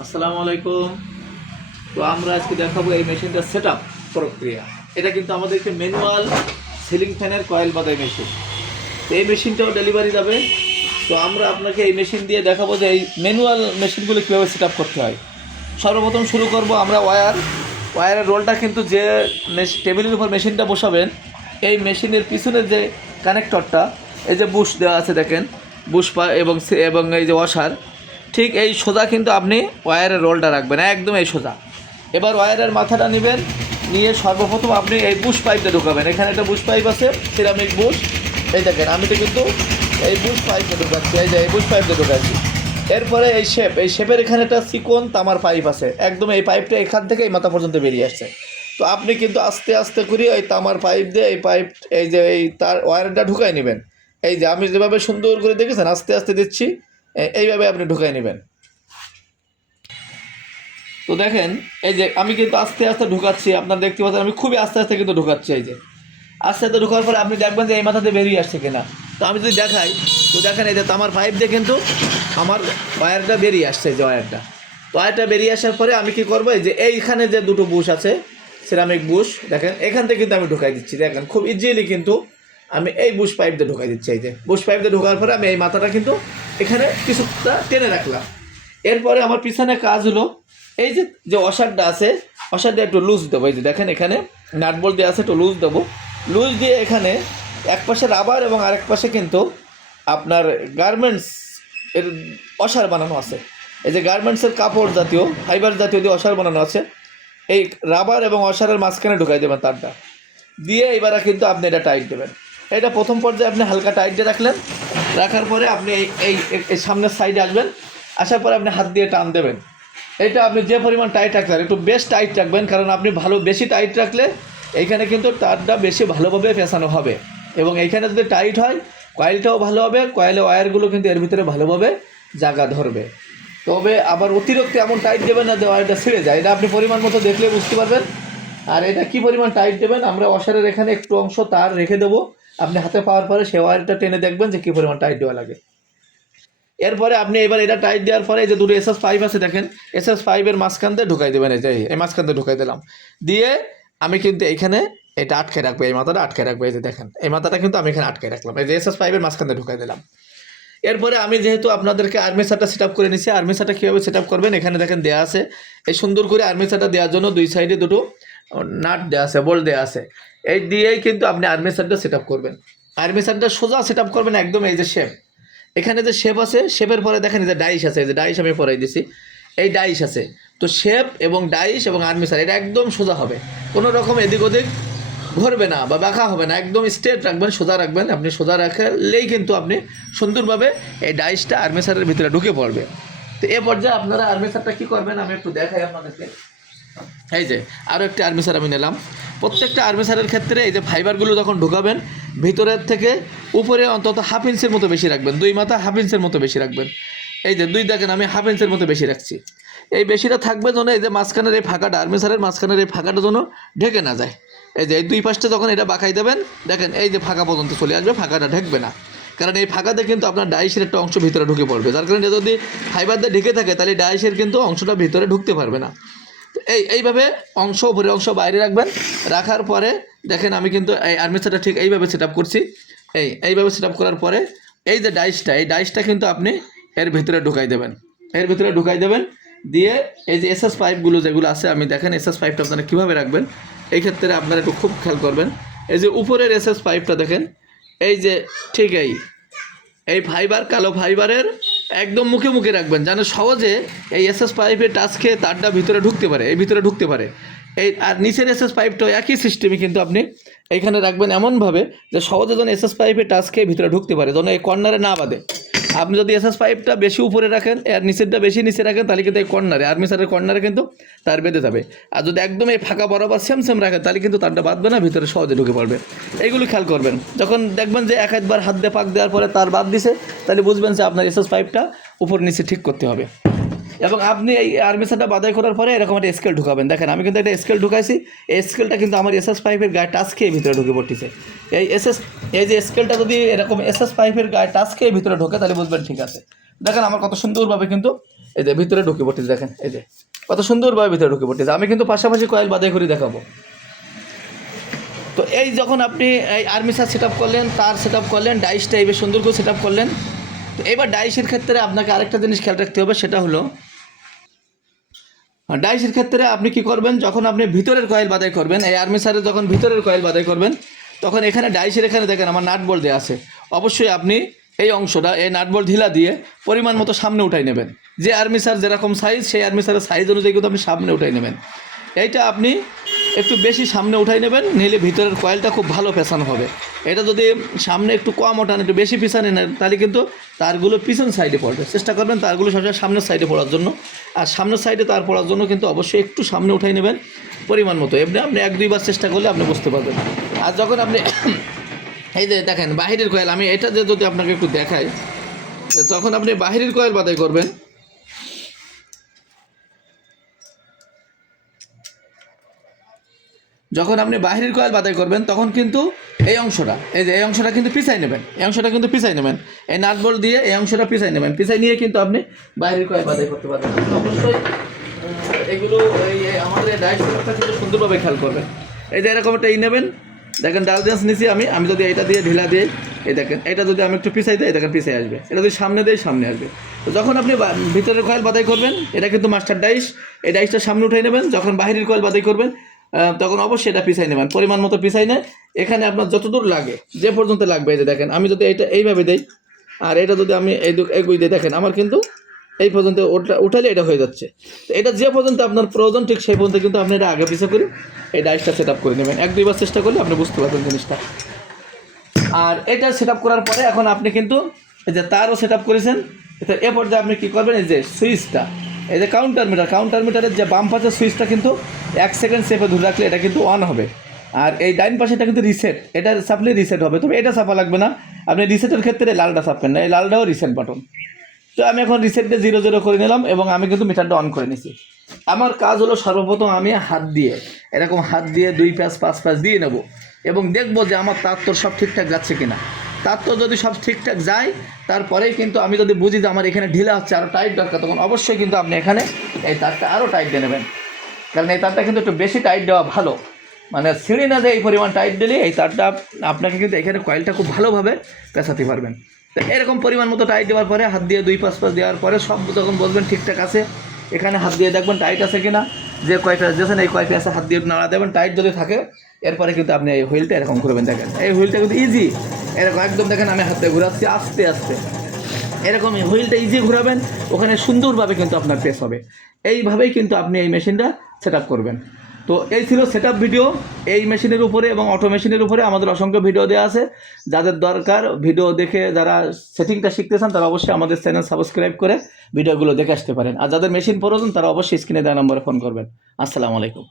আসসালামু আলাইকুম। তো আমরা আজকে দেখাবো এই মেশিনটার সেটআপ প্রক্রিয়া। এটা কিন্তু আমাদেরকে ম্যানুয়াল সিলিং ফ্যানের কয়েল বাঁধাই মেশিন। তো এই মেশিনটাও ডেলিভারি যাবে। তো আমরা আপনাকে এই মেশিন দিয়ে দেখাবো যে এই ম্যানুয়াল মেশিনগুলো কীভাবে সেটআপ করতে হয়। সর্বপ্রথম শুরু করব আমরা ওয়্যারের রোলটা কিন্তু যে টেবিলের উপর মেশিনটা বসাবেন, এই মেশিনের পিছনের যে কানেক্টরটা, এই যে বুশ দেওয়া আছে দেখেন, বুশ পা এবং এই যে ওয়াশার, ঠিক এই সোজা কিন্তু আপনি ওয়্যারের রোলটা রাখবেন একদম এই সোজা। এবার ওয়্যারের মাথাটা নেবেন, নিয়ে সর্বপ্রথম আপনি এই বুশ পাইপটা ঢোকাবেন। এখানে একটা বুশ পাইপ আছে, সিরামিক বুশ। এই দেখেন আমি তো কিন্তু এই বুশ পাইপটা ঢোকাচ্ছি, এই যে এই বুশ পাইপটা ঢোকাচ্ছি। এরপরে এই শেপের এখানে একটা চিকন তামার পাইপ আছে, একদম এই পাইপটা এখান থেকে এই মাথা পর্যন্ত বেরিয়ে আসছে। তো আপনি কিন্তু আস্তে আস্তে করে ওই তামার পাইপ দিয়ে এই যে এই তার ওয়্যারটা ঢুকাই নেবেন। এই যে আমি যেভাবে সুন্দর করে দেখেছেন আস্তে আস্তে দিচ্ছি, এইভাবে আপনি ঢুকাই নেবেন। তো দেখেন এই যে আমি কিন্তু আস্তে আস্তে ঢুকাচ্ছি, আপনারা দেখতে পাচ্ছেন আমি খুবই আস্তে আস্তে কিন্তু ঢুকাচ্ছি। এই যে আস্তে আস্তে ঢোকার পরে আপনি দেখবেন যে এই মাথাতে বেরিয়ে আসছে কিনা। তো আমি যদি দেখাই, তো দেখেন এই যে তামার পাইপ দিয়ে কিন্তু আমার ওয়্যারটা বেরিয়ে আসছে, যে ওয়্যারটা। তো ওয়্যারটা বেরিয়ে আসার পরে আমি কি করবো, এই যে এইখানে যে দুটো বুশ আছে, সিরামিক বুশ, দেখেন এখান থেকে কিন্তু আমি ঢুকাই দিচ্ছি। দেখেন খুব ইজিলি কিন্তু আমি এই বুশ পাইপ দিয়ে ঢুকাই দিচ্ছি। এই যে বুশ পাইপ দিয়ে ঢোকার পরে আমি এই মাথাটা কিন্তু এখানে কিছুটা টেনে রাখলাম। এরপরে আমার পিছনে কাজ হলো, এই যে যে ওয়াশারটা আছে, ওয়াশারটা একটু লুজ দেবো। এই যে দেখেন এখানে নাট বল্ট দিয়ে আছে, একটু লুজ দেবো। লুজ দিয়ে এখানে এক পাশে রাবার এবং আরেক পাশে কিন্তু আপনার গার্মেন্টস এর ওয়াশার বানানো আছে। এই যে গার্মেন্টসের কাপড় জাতীয়, ফাইবার জাতীয় দিয়ে ওয়াশার বানানো আছে, এই রাবার এবং ওয়াশারের মাঝখানে ঢুকাই দেবেন তারটা দিয়ে। এবারে কিন্তু আপনি এটা টাইট দেবেন। এটা প্রথম পর্যায়ে আপনি হালকা টাইট দিয়ে রাখলেন। রাখার পরে আপনি এই সামনের সাইডে আসবেন, আসার পরে আপনি হাত দিয়ে টান দেবেন। এটা আপনি যে পরিমাণ টাইট রাখলেন একটু বেশ টাইট রাখবেন, কারণ আপনি বেশি টাইট রাখলে এইখানে কিন্তু তারটা বেশি ভালোভাবে পেঁচানো হবে, এবং এইখানে যদি টাইট হয় কয়েলটাও ভালো হবে, কয়েলের ওয়্যারগুলো কিন্তু এর ভিতরে ভালোভাবে জায়গা ধরবে। তবে আবার অতিরিক্ত এমন টাইট দেবেন না যে ওয়্যারটা ছিঁড়ে যায়। এটা আপনি পরিমাণ মতো দেখলে বুঝতে পারবেন। আর এটা কি পরিমাণ টাইট দেবেন, আমরা ওয়াশারের এখানে একটু অংশ তার রেখে দেবো, আপনি হাতে পাওয়ার পরে সে ওয়্যারটা টেনে দেখবেন যে কী পরিমাণ টাইট দেওয়া লাগে। এরপরে আপনি এবার এটা টাইট দেওয়ার পরে এই যে দুটো এসএস পাইপ আছে দেখেন, এসএস পাইপের মাঝখান দিয়ে ঢুকাই দেবেন। এই যে এই মাঝখান দিয়ে ঢুকাই দিলাম, দিয়ে আমি কিন্তু এইখানে এটা আটকে রাখবো, এই মাথাটা আটকে রাখবো। এই যে দেখেন এই মাথাটা কিন্তু আমি এখানে আটকে রাখলাম, এই যে এসএস পাইপের মাঝখান দিয়ে ঢুকাই দিলাম। এরপরে আমি যেহেতু আপনাদেরকে আর্মেচারটা সেট আপ করে নিচ্ছি, আর্মেচারটা কীভাবে সেট আপ করবেন এখানে দেখেন দেওয়া আছে। এই সুন্দর করে আর্মেচারটা দেওয়ার জন্য দুই সাইডে দুটো নাট দেওয়া আছে, বোল্ট দেওয়া আছে। এই দিয়েই কিন্তু আপনি আর্মেচারটা সেট আপ করবেন। আর্মেচারটা সোজা সেট আপ করবেন একদম। এই যে শেপ, এখানে যে শেপ আছে, শেপের পরে দেখেন এই যে ডাইশ আছে, এই যে ডাইশ আমি পরাই দিছি, এই ডাইশ আছে। তো শেপ এবং ডাইশ এবং আর্মেচার এটা একদম সোজা হবে, কোনো রকম এদিক ওদিক ঘুরবে না বা বাঁকা হবে না, একদম স্ট্রেট রাখবেন, সোজা রাখবেন। আপনি সোজা রাখলেই কিন্তু আপনি সুন্দরভাবে এই ডাইসটা আর্মেচারের ভিতরে ঢুকে পড়বে। তো এ পর্যায়ে আপনারা আর্মেচারটা কী করবেন আমি একটু দেখাই আপনাদেরকে। এই যে আরও একটি আর্মেচার আমি নিলাম। প্রত্যেকটা আর্মেচারের ক্ষেত্রে এই যে ফাইবারগুলো যখন ঢুকাবেন ভিতরের থেকে উপরে অন্তত হাফ ইঞ্চের মতো বেশি রাখবেন, দুই মাথা হাফ ইঞ্চের মতো বেশি রাখবেন। এই যে দুই দেখেন আমি হাফ ইঞ্চের মতো বেশি রাখছি। এই বেশিটা থাকবে যেন এই যে মাঝখানের এই ফাঁকাটা, আর্মেচারের মাঝখানের এই ফাঁকাটা যেন ঢেকে না যায়। এই যে এই দুই পাশটা যখন এটা বাঁকাই দেবেন দেখেন এই যে ফাঁকা পর্যন্ত চলে আসবে, ফাঁকাটা ঢেকবে না, কারণ এই ফাঁকাতে কিন্তু আপনার ডাইসের একটা অংশ ভিতরে ঢুকে পড়বে। যার কারণে যদি ফাইবার দিয়ে ঢেকে থাকে তাহলে ডাইসের কিন্তু অংশটা ভিতরে ঢুকতে পারবে না। তো এইভাবে অংশ উপরের অংশ বাইরে রাখবেন। রাখার পরে দেখেন আমি কিন্তু এই আর্মেচারটা ঠিক এইভাবে সেট আপ করছি। এইভাবে সেট আপ করার পরে এই যে ডাইসটা, এই ডাইসটা কিন্তু আপনি এর ভিতরে ঢুকাই দেবেন, এর ভিতরে ঢুকাই দেবেন। দিয়ে এই যে এসএস পাইপগুলো যেগুলো আছে, আমি দেখেন এসএস পাইপটা আপনারা কীভাবে রাখবেন এই ক্ষেত্রে আপনারা একটু খুব খেয়াল করবেন। এই যে উপরের এসএস পাইপটা দেখেন, এই যে ঠিক এই ফাইবার, কালো ফাইবারের একদম মুখে মুখে রাখবেন, যেন সহজে এই এসএস পাইপে টাচ খেয়ে তারটা ভিতরে ঢুকতে পারে, এই ভিতরে ঢুকতে পারে। এই আর নিচের এসএস পাইপটাও একই সিস্টেমে কিন্তু আপনি এইখানে রাখবেন এমনভাবে যে সহজে যেন এসএস পাইপে টাচ খেয়ে ভিতরে ঢুকতে পারে, যেন এই কর্নারে না বাঁধে। আপনি যদি এসএস পাইপটা বেশি উপরে রাখেন আর নিচেরটা বেশি নিচে রাখেন তাহলে কিন্তু এই কর্নারে, আর্মেচারের কর্নারে কিন্তু তার বেঁধে যাবে। আর যদি একদম এই ফাঁকা বরাবর সেম রাখেন তাহলে কিন্তু তারটা বাঁধবে না, ভিতরে সহজে ঢুকে পড়বে। এইগুলো খেয়াল করবেন। যখন দেখবেন যে একবার হাত দিয়ে পাক দেওয়ার পরে তার বাদ দিছে, তাহলে বুঝবেন যে আপনার এসএস পাইপটা উপর নিচে ঠিক করতে হবে। এবং আপনি এই আর্মেচারটা বাদাই করার পরে এরকম একটা স্কেল ঢুকাবেন। দেখেন আমি কিন্তু একটা স্কেল ঢুকাইছি, এই স্কেলটা কিন্তু আমার এসএস পাইপের গায়ে টাচ খেয়ে ভিতরে ঢুকে পড়তেছে। এই যে স্কেলটা যদি এরকম এসএস পাইপের গায়ে টাচ খেয়ে ভিতরে ঢোকে তাহলে বুঝবেন ঠিক আছে। দেখেন আমার কত সুন্দরভাবে কিন্তু এই যে ভিতরে ঢুকে পড়তেছে, দেখেন এই যে কত সুন্দরভাবে ভিতরে ঢুকে পড়তেছে। আমি কিন্তু পাশাপাশি কয়েল বাদাই করে দেখাবো। তো এই যখন আপনি এই আর্মিসার সেট আপ করলেন, তার সেট আপ করলেন, ডাইসটা এইভাবে সুন্দর করে সেট আপ করলেন। তো এবার ডাইসের ক্ষেত্রে আপনাকে আরেকটা জিনিস খেয়াল রাখতে হবে, সেটা হলো ডাইসের ক্ষেত্রে আপনি কি করবেন, যখন আপনি ভিতরের কয়েল বাদাই করবেন, এই আর্মিসারে যখন ভিতরের কয়েল বাদাই করবেন, তখন এখানে ডাইসের এখানে দেখেন আমার নাট বল্ট দেওয়া আছে। অবশ্যই আপনি এই অংশটা এই নাট বল্ট ঢিলা দিয়ে পরিমাণ মতো সামনে উঠাই নেবেন। যে আর্মিসার যেরকম সাইজ, সেই আর্মিসারের সাইজ অনুযায়ী কিন্তু আপনি সামনে উঠাই নেবেন। এইটা আপনি একটু বেশি সামনে উঠাই নেবেন, নিলে ভিতরের কয়েলটা খুব ভালো পেছানো হবে। এটা যদি সামনে একটু কম ওঠান, একটু বেশি পিছানে নেন, তাহলে কিন্তু তারগুলো পিছন সাইডে পড়বে। চেষ্টা করবেন তারগুলো সবসময় সামনের সাইডে পড়ার জন্য। আর সামনের সাইডে তার পড়ার জন্য কিন্তু অবশ্যই একটু সামনে উঠাই নেবেন পরিমাণ মতো। এমনি আপনি 1-2 বার চেষ্টা করলে আপনি বুঝতে পারবেন। আর যখন আপনি এই যে দেখেন বাহিরের কয়েল, আমি এটা যে যদি আপনাকে একটু দেখাই, যখন আপনি বাহিরের কয়েল বাদাই করবেন, যখন আপনি বাহিরের কয়েল বাদাই করবেন, তখন কিন্তু এই অংশটা, এই যে এই অংশটা কিন্তু পিছাই নেবেন, এই অংশটা কিন্তু পিছাই নেবেন, এই নাট বল্ট দিয়ে এই অংশটা পিছাই নেবেন। পিছাই নিয়ে কিন্তু আপনি বাহিরের কয়েল বাদাই করতে পারবেন। অবশ্যই এগুলো এই আমাদের ডাইস সেটআপটা কিন্তু সুন্দরভাবে খেয়াল করবেন। এই যে এরকম একটা নেবেন, দেখেন ডাল ড্যান্স নিছি আমি যদি এটা দিয়ে ঢিলা দিই, এই দেখেন এটা যদি আমি একটু পিছাই দিই, দেখেন পিছাই আসবে। এটা যদি সামনে দেয় সামনে আসবে। তো যখন আপনি ভিতরের কয়েল বাদাই করবেন, এটা কিন্তু মাস্টার ডাইস, এই ডাইসটা সামনে উঠাই নেবেন। যখন বাহিরের কয়েল বাদাই করবেন, তখন অবশ্যই এটা পিছাই নেবেন, পরিমাণ মতো পিছাই নেয়। এখানে আপনার যতদূর লাগে, যে পর্যন্ত লাগবে, এই যে দেখেন আমি যদি এটা এইভাবে দিই, আর এটা যদি আমি এগুই দিই, দেখেন আমার কিন্তু এই পর্যন্ত উঠালে এটা হয়ে যাচ্ছে। তো এটা যে পর্যন্ত আপনার প্রয়োজন, ঠিক সেই পর্যন্ত কিন্তু আপনি এটা আগে পিছিয়ে করে এই ডাইসটা সেট আপ করে নেবেন। 1-2 বার চেষ্টা করলে আপনি বুঝতে পারবেন জিনিসটা। আর এটা সেট আপ করার পরে এখন আপনি কিন্তু এই যে তারও সেট আপ করেছেন। এ পর্যায়ে আপনি কী করবেন, এই যে সুইচটা, এই যে কাউন্টার মিটারের যে বাম পাশের সুইচটা কিন্তু 1 সেকেন্ড চেপে ধরে রাখলে এটা কিন্তু অন হবে। আর এই ডাইন পাশেটা কিন্তু রিসেট, এটা চাপলে রিসেট হবে। তবে এটা চাপা লাগবে না, আপনি রিসেটের ক্ষেত্রে লালটা চাপবেন না, এই লালটাও রিসেট বাটন। তো আমি এখন রিসেটটা 0-0 করে নিলাম এবং আমি কিন্তু মিটারটা অন করে নিছি। আমার কাজ হলো সর্বপ্রথম আমি হাত দিয়ে এরকম হাত দিয়ে 2 প্যাচ 5 প্যাচ দিয়ে নেব এবং দেখব যে আমার তার তোর সব ঠিকঠাক যাচ্ছে কিনা। তার তো যদি সব ঠিকঠাক যায়, তারপরেই কিন্তু আমি যদি বুঝি যে আমার এখানে ঢিলা হচ্ছে, আরও টাইট দরকার, তখন অবশ্যই কিন্তু আপনি এখানে এই তারটা আরও টাইট দিয়ে নেবেন। কারণ এই তারটা কিন্তু একটু বেশি টাইট দেওয়া ভালো, মানে ছিঁড়ে না দেয় এই পরিমাণ টাইট দিলে এই তারটা আপনাকে কিন্তু এখানে কয়েলটা খুব ভালোভাবে পেঁচাতে পারবেন। তো এরকম পরিমাণ মতো টাইট দেওয়ার পরে হাত দিয়ে 2-5 প্যাচ দেওয়ার পরে সব যখন বলবেন ঠিকঠাক আছে, এখানে হাত দিয়ে দেখবেন টাইট আছে কিনা, যে কয়টা দিয়েছেন এই কয়টা আছে হাত দিয়ে নাড়া দেবেন। টাইট যদি থাকে, এরপরে কিন্তু আপনি এই হুইলটা এরকম করবেন। দেখেন এই হুইলটা কিন্তু ইজি, এরকম একদম দেখেন আমি হাতে ঘুরাচ্ছি আস্তে আস্তে, এরকম হুইলটা ইজি ঘোরাবেন, ওখানে সুন্দরভাবে কিন্তু আপনার পেস হবে। এইভাবেই কিন্তু আপনি এই মেশিনটা সেট আপ করবেন। তো এই ছিল সেট আপ ভিডিও এই মেশিনের উপরে এবং অটো মেশিনের উপরে। আমাদের অসংখ্য ভিডিও দেওয়া আছে, যাদের দরকার ভিডিও দেখে যারা সেটিংটা শিখতে চান তারা অবশ্যই আমাদের চ্যানেল সাবস্ক্রাইব করে ভিডিওগুলো দেখে আসতে পারেন। আর যাদের মেশিন প্রয়োজন তারা অবশ্যই স্ক্রিনে দেওয়া নম্বরে ফোন করবেন। আসসালামু আলাইকুম।